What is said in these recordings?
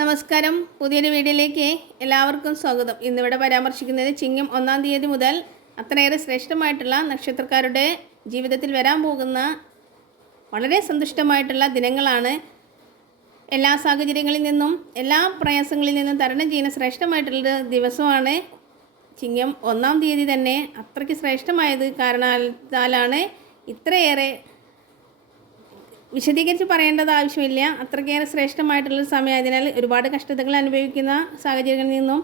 നമസ്കാരം. പുതിയൊരു വീഡിയോയിലേക്ക് എല്ലാവർക്കും സ്വാഗതം. ഇന്നിവിടെ പരാമർശിക്കുന്നത് ചിങ്ങം 1-ാം തീയതി മുതൽ അത്രയേറെ ശ്രേഷ്ഠമായിട്ടുള്ള നക്ഷത്രക്കാരുടെ ജീവിതത്തിൽ വരാൻ പോകുന്ന വളരെ സന്തുഷ്ടമായിട്ടുള്ള ദിനങ്ങളാണ്. എല്ലാ സാഹചര്യങ്ങളിൽ നിന്നും എല്ലാ പ്രയാസങ്ങളിൽ നിന്നും തരണം ചെയ്യുന്ന ശ്രേഷ്ഠമായിട്ടുള്ള ദിവസമാണ് ചിങ്ങം 1-ാം തീയതി തന്നെ. അത്രയ്ക്ക് ശ്രേഷ്ഠമായത് കാരണത്താലാണ് ഇത്രയേറെ വിശദീകരിച്ച് പറയേണ്ടത് ആവശ്യമില്ല. അത്രയ്ക്കേറെ ശ്രേഷ്ഠമായിട്ടുള്ളൊരു സമയമായതിനാൽ ഒരുപാട് കഷ്ടതകൾ അനുഭവിക്കുന്ന സാഹചര്യങ്ങളിൽ നിന്നും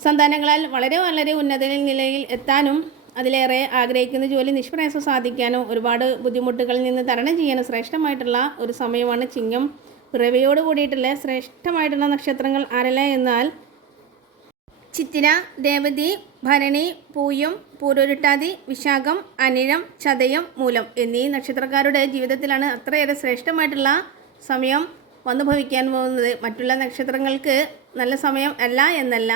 സന്താനങ്ങളാൽ വളരെ വളരെ ഉന്നത നിലയിൽ എത്താനും അതിലേറെ ആഗ്രഹിക്കുന്ന ജോലി നിഷ്പ്രയാസം സാധിക്കാനും ഒരുപാട് ബുദ്ധിമുട്ടുകളിൽ നിന്ന് തരണം ചെയ്യാനും ശ്രേഷ്ഠമായിട്ടുള്ള ഒരു സമയമാണ് ചിങ്ങം. പിറവിയോട് കൂടിയിട്ടുള്ള ശ്രേഷ്ഠമായിട്ടുള്ള നക്ഷത്രങ്ങൾ ആരല്ല എന്നാൽ ചിത്തിര, രേവതി, ഭരണി, പൂയം, പൂരോരുട്ടാതി, വിശാഖം, അനിഴം, ചതയം, മൂലം എന്നീ നക്ഷത്രക്കാരുടെ ജീവിതത്തിലാണ് അത്രയേറെ ശ്രേഷ്ഠമായിട്ടുള്ള സമയം വന്നു ഭവിക്കാൻ പോകുന്നത്. മറ്റുള്ള നക്ഷത്രങ്ങൾക്ക് നല്ല സമയം അല്ല എന്നല്ല,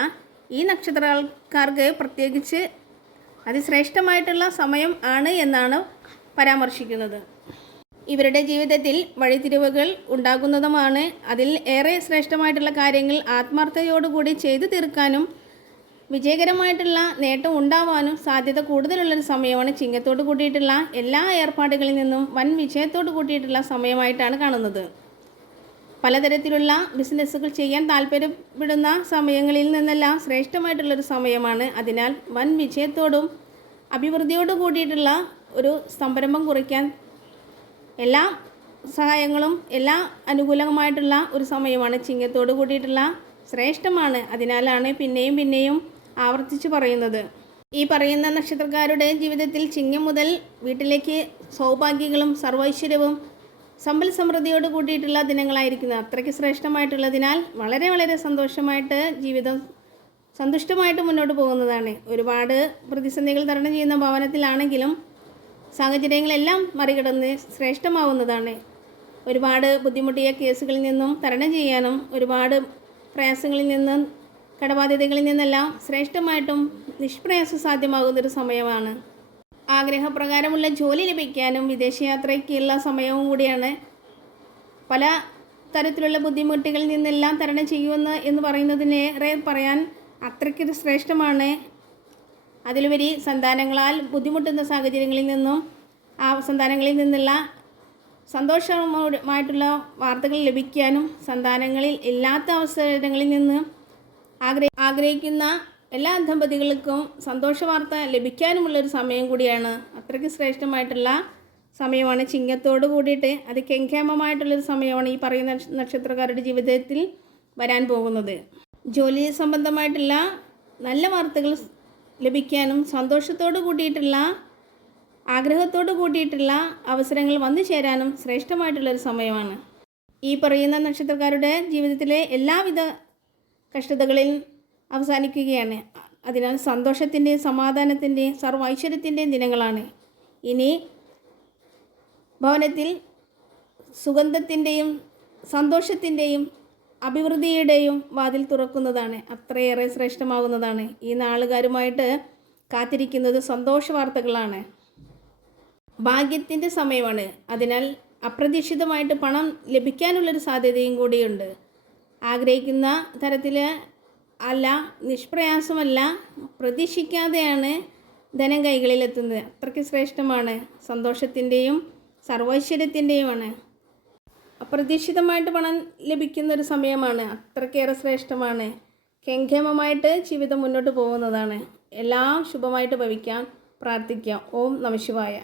ഈ നക്ഷത്രക്കാർക്ക് പ്രത്യേകിച്ച് അതിശ്രേഷ്ഠമായിട്ടുള്ള സമയം ആണ് എന്നാണ് പരാമർശിക്കുന്നത്. ഇവരുടെ ജീവിതത്തിൽ വഴിത്തിരിവുകൾ ഉണ്ടാകുന്നതുമാണ്. അതിൽ ഏറെ ശ്രേഷ്ഠമായിട്ടുള്ള കാര്യങ്ങൾ ആത്മാർത്ഥതയോടുകൂടി ചെയ്തു തീർക്കാനും വിജയകരമായിട്ടുള്ള നേട്ടം ഉണ്ടാവാനും സാധ്യത കൂടുതലുള്ളൊരു സമയമാണ്. ചിങ്ങത്തോട് കൂടിയിട്ടുള്ള എല്ലാ ഏർപ്പാടുകളിൽ നിന്നും വൻ വിജയത്തോട് കൂടിയിട്ടുള്ള സമയമായിട്ടാണ് കാണുന്നത്. പലതരത്തിലുള്ള ബിസിനസ്സുകൾ ചെയ്യാൻ താല്പര്യപ്പെടുന്ന സമയങ്ങളിൽ നിന്നെല്ലാം ശ്രേഷ്ഠമായിട്ടുള്ളൊരു സമയമാണ്. അതിനാൽ വൻ വിജയത്തോടും അഭിവൃദ്ധിയോടും കൂടിയിട്ടുള്ള ഒരു സംരംഭം കുറിക്കാൻ എല്ലാ സഹായങ്ങളും എല്ലാ അനുകൂലമായിട്ടുള്ള ഒരു സമയമാണ്. ചിങ്ങത്തോട് കൂടിയിട്ടുള്ള ശ്രേഷ്ഠമാണ്. അതിനാലാണ് പിന്നെയും ആവർത്തിച്ച് പറയുന്നത്. ഈ പറയുന്ന നക്ഷത്രക്കാരുടെ ജീവിതത്തിൽ ചിങ്ങം മുതൽ വീട്ടിലേക്ക് സൗഭാഗ്യങ്ങളും സർവൈശ്വര്യവും സമ്പൽ സമൃദ്ധിയോട് കൂടിയിട്ടുള്ള ദിനങ്ങളായിരിക്കുന്നത്. അത്രയ്ക്ക് ശ്രേഷ്ഠമായിട്ടുള്ളതിനാൽ വളരെ വളരെ സന്തോഷമായിട്ട് ജീവിതം സന്തുഷ്ടമായിട്ട് മുന്നോട്ട് പോകുന്നതാണ്. ഒരുപാട് പ്രതിസന്ധികൾ തരണം ചെയ്യുന്ന ഭവനത്തിലാണെങ്കിലും സാഹചര്യങ്ങളെല്ലാം മറികടന്ന് ശ്രേഷ്ഠമാവുന്നതാണ്. ഒരുപാട് ബുദ്ധിമുട്ടിയ കേസുകളിൽ നിന്നും തരണം ചെയ്യാനും ഒരുപാട് പ്രയാസങ്ങളിൽ നിന്നും കടബാധ്യതകളിൽ നിന്നെല്ലാം ശ്രേഷ്ഠമായിട്ടും നിഷ്പ്രയാസം സാധ്യമാകുന്നൊരു സമയമാണ്. ആഗ്രഹപ്രകാരമുള്ള ജോലി ലഭിക്കാനും വിദേശയാത്രയ്ക്കുള്ള സമയവും കൂടിയാണ്. പല തരത്തിലുള്ള ബുദ്ധിമുട്ടുകളിൽ നിന്നെല്ലാം തരണം ചെയ്യുമെന്ന് എന്ന് പറയുന്നതിനേറെ പറയാൻ അത്രയ്ക്കൊരു ശ്രേഷ്ഠമാണ്. അതിലുപരി സന്താനങ്ങളാൽ ബുദ്ധിമുട്ടുന്ന സാഹചര്യങ്ങളിൽ നിന്നും ആ സന്താനങ്ങളിൽ നിന്നുള്ള സന്തോഷമായിട്ടുള്ള വാർത്തകൾ ലഭിക്കാനും സന്താനങ്ങളിൽ ഇല്ലാത്ത അവസരങ്ങളിൽ നിന്ന് ആഗ്രഹിക്കുന്ന എല്ലാ ദമ്പതികൾക്കും സന്തോഷ വാർത്ത ലഭിക്കാനുമുള്ളൊരു സമയം കൂടിയാണ്. അത്രയ്ക്ക് ശ്രേഷ്ഠമായിട്ടുള്ള സമയമാണ്. ചിങ്ങത്തോട് കൂടിയിട്ട് അതികേമമായിട്ടുള്ളൊരു സമയമാണ് ഈ പറയുന്ന നക്ഷത്രക്കാരുടെ ജീവിതത്തിൽ വരാൻ പോകുന്നത്. ജോലി സംബന്ധമായിട്ടുള്ള നല്ല വാർത്തകൾ ലഭിക്കാനും സന്തോഷത്തോട് കൂടിയിട്ടുള്ള ആഗ്രഹത്തോട് കൂടിയിട്ടുള്ള അവസരങ്ങൾ വന്നു ചേരാനും ശ്രേഷ്ഠമായിട്ടുള്ളൊരു സമയമാണ്. ഈ പറയുന്ന നക്ഷത്രക്കാരുടെ ജീവിതത്തിലെ എല്ലാവിധ കഷ്ടതകളിൽ അവസാനിക്കുകയാണ്. അതിനാൽ സന്തോഷത്തിൻ്റെയും സമാധാനത്തിൻ്റെയും സർവൈശ്വര്യത്തിൻ്റെയും ദിനങ്ങളാണ്. ഇനി ഭവനത്തിൽ സുഗന്ധത്തിൻ്റെയും സന്തോഷത്തിൻ്റെയും അഭിവൃദ്ധിയുടെയും വാതിൽ തുറക്കുന്നതാണ്. അത്രയേറെ ശ്രേഷ്ഠമാകുന്നതാണ്. ഈ നാളുകാരുമായിട്ട് കാത്തിരിക്കുന്നത് സന്തോഷ വാർത്തകളാണ്. ഭാഗ്യത്തിൻ്റെ സമയമാണ്. അതിനാൽ അപ്രതീക്ഷിതമായിട്ട് പണം ലഭിക്കാനുള്ളൊരു സാധ്യതയും കൂടിയുണ്ട്. ആഗ്രഹിക്കുന്ന തരത്തിൽ അല്ല, നിഷ്പ്രയാസമല്ല, പ്രതീക്ഷിക്കാതെയാണ് ധനം കൈകളിലെത്തുന്നത്. അത്രയ്ക്ക് ശ്രേഷ്ഠമാണ്. സന്തോഷത്തിൻ്റെയും സർവൈശ്വര്യത്തിൻ്റെയുമാണ്. അപ്രതീക്ഷിതമായിട്ട് പണം ലഭിക്കുന്നൊരു സമയമാണ്. അത്രയ്ക്കേറെ ശ്രേഷ്ഠമാണ്. കേമമായിട്ട് ജീവിതം മുന്നോട്ട് പോകുന്നതാണ്. എല്ലാം ശുഭമായിട്ട് ഭവിക്കാൻ പ്രാർത്ഥിക്കാം. ഓം നമഃ ശിവായ.